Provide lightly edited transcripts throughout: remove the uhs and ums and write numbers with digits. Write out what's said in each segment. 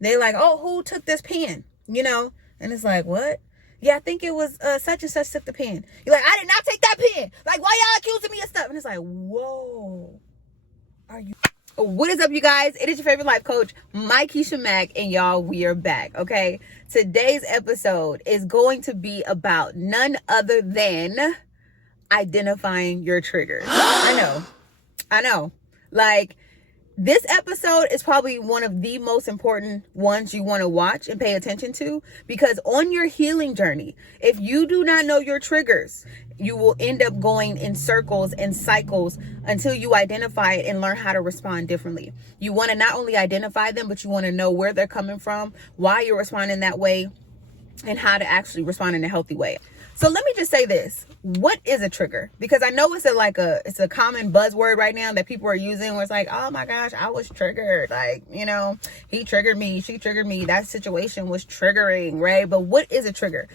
They like, oh, who took this pen? And it's like, what? Yeah, I think it was such and such took the pen. You're like, I did not take that pen. Like, why y'all accusing me of stuff? And it's like, whoa. What is up, you guys? It is your favorite life coach, Keisha Mack, and y'all, we are back, okay? Today's episode is going to be about none other than identifying your triggers. I know. Like, this episode is probably one of the most important ones you want to watch and pay attention to, because on your healing journey, if you do not know your triggers, you will end up going in circles and cycles until you identify it and learn how to respond differently. You want to not only identify them, but you want to know where they're coming from, why you're responding that way, and how to actually respond in a healthy way. So let me just say this. What is a trigger? Because I know it's a common buzzword right now that people are using where it's like, oh my gosh, I was triggered. Like, he triggered me, she triggered me. That situation was triggering, right? But what is a trigger?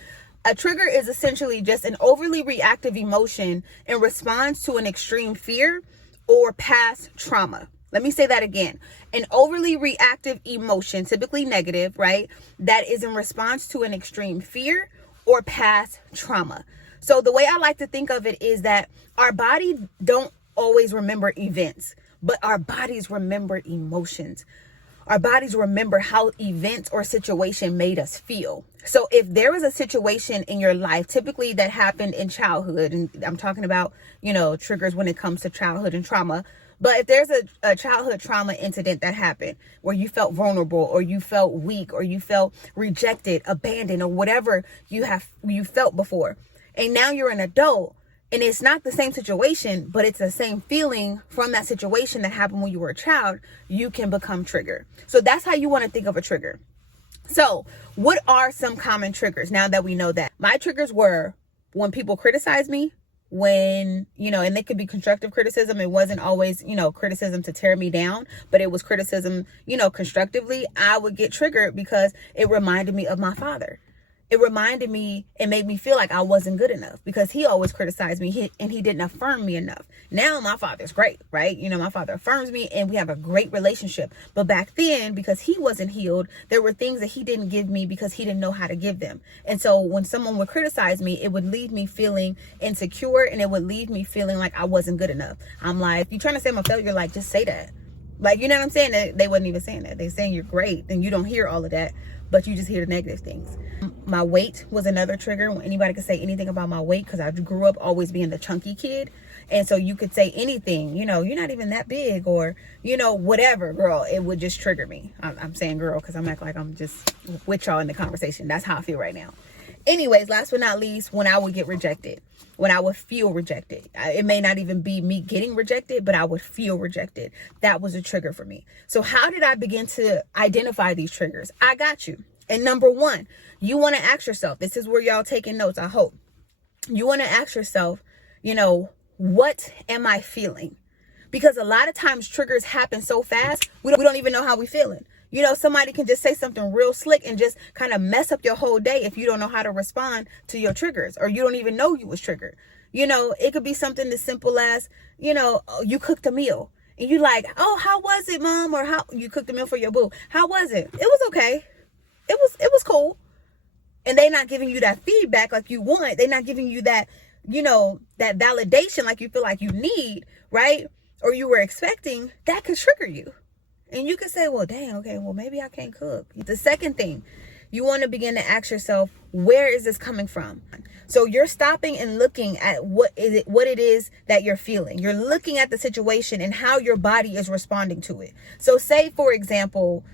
A trigger is essentially just an overly reactive emotion in response to an extreme fear or past trauma. Let me say that again. An overly reactive emotion, typically negative, right? That is in response to an extreme fear or past trauma. So the way I like to think of it is that our body don't always remember events, but our bodies remember emotions. Our bodies remember how events or situation made us feel. So if there was a situation in your life, typically that happened in childhood, and I'm talking about, triggers when it comes to childhood and trauma. But if there's a childhood trauma incident that happened where you felt vulnerable or you felt weak or you felt rejected, abandoned, or whatever you felt before, and now you're an adult and it's not the same situation, but it's the same feeling from that situation that happened when you were a child, you can become triggered. So that's how you want to think of a trigger. So what are some common triggers now that we know that? My triggers were when people criticize me, when, and it could be constructive criticism. It wasn't always, criticism to tear me down, but it was criticism, constructively. I would get triggered because it reminded me of my father. It reminded me and made me feel like I wasn't good enough because he always criticized me and he didn't affirm me enough. Now my father's great, right? My father affirms me and we have a great relationship. But back then, because he wasn't healed, there were things that he didn't give me because he didn't know how to give them. And so when someone would criticize me, it would leave me feeling insecure and it would leave me feeling like I wasn't good enough. I'm like, if you're trying to say I'm a failure, like, just say that. Like, you know what I'm saying? They wasn't even saying that. They're saying you're great and you don't hear all of that, but you just hear the negative things. My weight was another trigger. Anybody could say anything about my weight because I grew up always being the chunky kid. And so you could say anything, you're not even that big or, whatever, girl, it would just trigger me. I'm saying girl because I'm acting like I'm just with y'all in the conversation. That's how I feel right now. Anyways, last but not least, when I would get rejected, when I would feel rejected, it may not even be me getting rejected, but I would feel rejected. That was a trigger for me. So how did I begin to identify these triggers? I got you. And number one, you want to ask yourself, this is where y'all taking notes, I hope. You want to ask yourself, what am I feeling? Because a lot of times triggers happen so fast, we don't even know how we feeling. Somebody can just say something real slick and just kind of mess up your whole day if you don't know how to respond to your triggers or you don't even know you was triggered. It could be something as simple as, you cooked a meal and you like, oh, how was it, mom? Or how you cooked a meal for your boo. How was it? It was okay. It was cool. And they're not giving you that feedback like you want. They're not giving you that, that validation like you feel like you need, right? Or you were expecting. That could trigger you. And you can say, well, dang, okay, well, maybe I can't cook. The second thing, you want to begin to ask yourself, where is this coming from? So you're stopping and looking at what it is that you're feeling. You're looking at the situation and how your body is responding to it. So say, for example,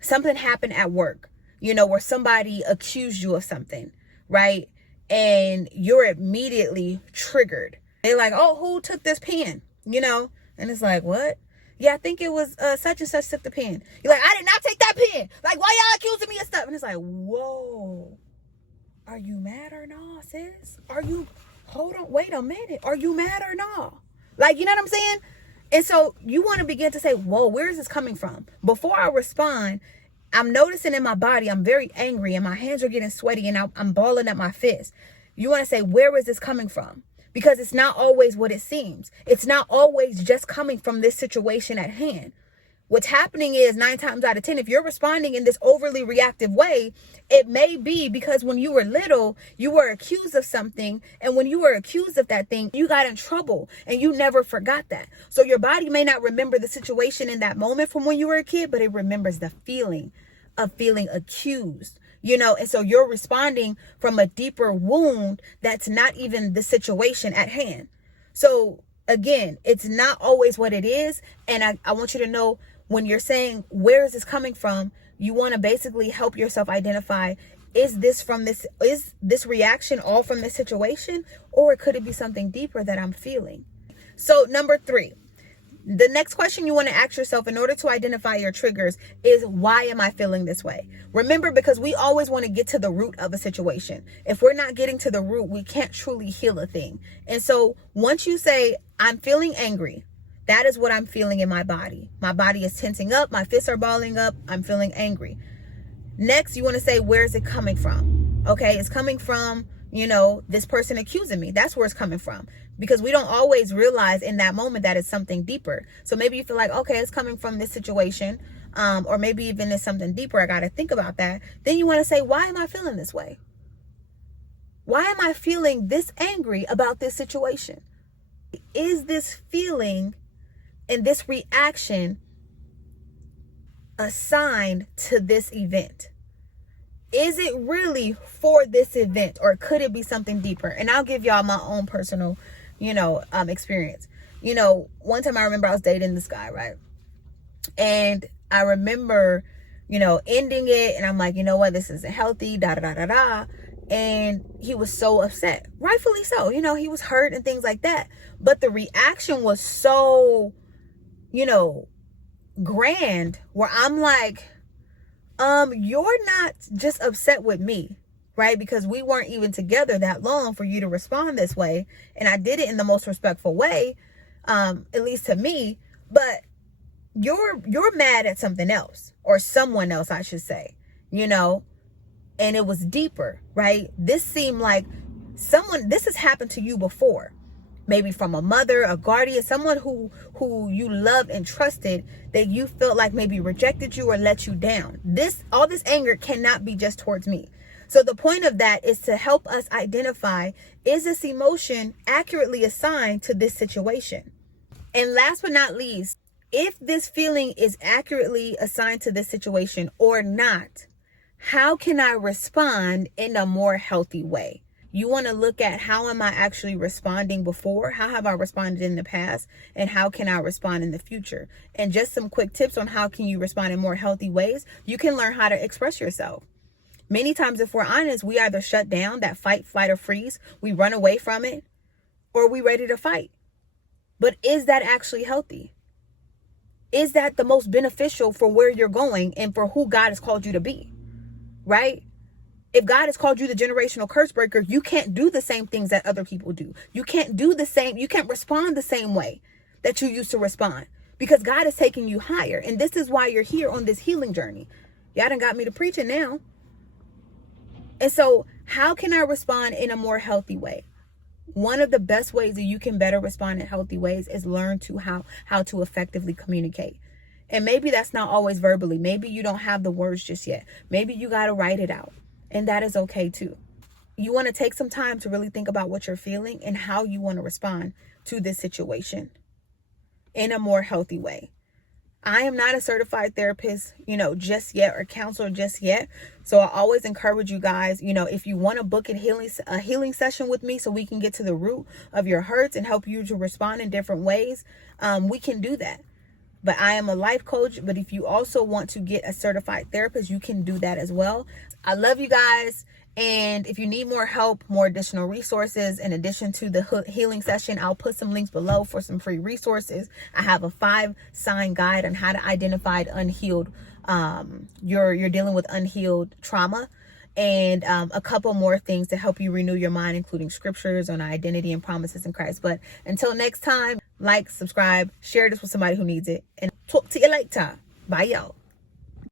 something happened at work, where somebody accused you of something, right? And you're immediately triggered. They're like, oh, who took this pen? And it's like, what? Yeah, I think it was such and such took the pen. You're like, I did not take that pen. Like, why y'all accusing me of stuff? And it's like, whoa, are you mad or not, sis? Hold on, wait a minute. Are you mad or not? Like, you know what I'm saying? And so you want to begin to say, whoa, where is this coming from? Before I respond, I'm noticing in my body, I'm very angry and my hands are getting sweaty and I'm balling up my fist. You want to say, where is this coming from? Because it's not always what it seems. It's not always just coming from this situation at hand. What's happening is 9 times out of 10, if you're responding in this overly reactive way, it may be because when you were little, you were accused of something. And when you were accused of that thing, you got in trouble and you never forgot that. So your body may not remember the situation in that moment from when you were a kid, but it remembers the feeling of feeling accused, and so you're responding from a deeper wound that's not even the situation at hand. So again, it's not always what it is. And I want you to know, when you're saying, where is this coming from? You want to basically help yourself identify, is this reaction all from this situation? Or could it be something deeper that I'm feeling? So number 3, the next question you want to ask yourself in order to identify your triggers is, why am I feeling this way? Remember, because we always want to get to the root of a situation. If we're not getting to the root, we can't truly heal a thing. And so once you say, I'm feeling angry, that is what I'm feeling in my body. My body is tensing up. My fists are balling up. I'm feeling angry. Next, you want to say, where is it coming from? Okay, it's coming from, this person accusing me. That's where it's coming from. Because we don't always realize in that moment that it's something deeper. So maybe you feel like, okay, it's coming from this situation. Or maybe even it's something deeper. I got to think about that. Then you want to say, why am I feeling this way? Why am I feeling this angry about this situation? Is this feeling and this reaction assigned to this event? Is it really for this event, or could it be something deeper? And I'll give y'all my own personal, experience. One time I remember I was dating this guy, right? And I remember, ending it, and I'm like, you know what, this isn't healthy, da da da da da. And he was so upset, rightfully so. He was hurt and things like that. But the reaction was so, grand, where I'm like, you're not just upset with me, right? Because we weren't even together that long for you to respond this way. And I did it in the most respectful way, at least to me. But you're mad at something else, or someone else, I should say, and it was deeper, right? This seemed like this has happened to you before. Maybe from a mother, a guardian, someone who you loved and trusted, that you felt like maybe rejected you or let you down. All this anger cannot be just towards me. So the point of that is to help us identify, is this emotion accurately assigned to this situation? And last but not least, if this feeling is accurately assigned to this situation or not, how can I respond in a more healthy way? You want to look at, how am I actually responding before? How have I responded in the past? And how can I respond in the future? And just some quick tips on how can you respond in more healthy ways. You can learn how to express yourself. Many times, if we're honest, we either shut down, that fight, flight, or freeze. We run away from it, or we ready to fight. But is that actually healthy? Is that the most beneficial for where you're going and for who God has called you to be? Right? If God has called you the generational curse breaker, you can't do the same things that other people do. You can't respond the same way that you used to respond, because God is taking you higher. And this is why you're here on this healing journey. Y'all done got me to preaching now. And so how can I respond in a more healthy way? One of the best ways that you can better respond in healthy ways is learn to how to effectively communicate. And maybe that's not always verbally. Maybe you don't have the words just yet. Maybe you got to write it out. And that is okay too. You want to take some time to really think about what you're feeling and how you want to respond to this situation in a more healthy way. I am not a certified therapist, just yet, or counselor just yet. So I always encourage you guys, if you want to book a healing session with me so we can get to the root of your hurts and help you to respond in different ways, we can do that. But I am a life coach. But if you also want to get a certified therapist, you can do that as well. I love you guys. And if you need more help, more additional resources, in addition to the healing session, I'll put some links below for some free resources. I have a 5-sign guide on how to identify unhealed, you're dealing with unhealed trauma, and a couple more things to help you renew your mind, including scriptures on identity and promises in Christ. But until next time, like, subscribe, share this with somebody who needs it, and talk to you later. Bye, y'all.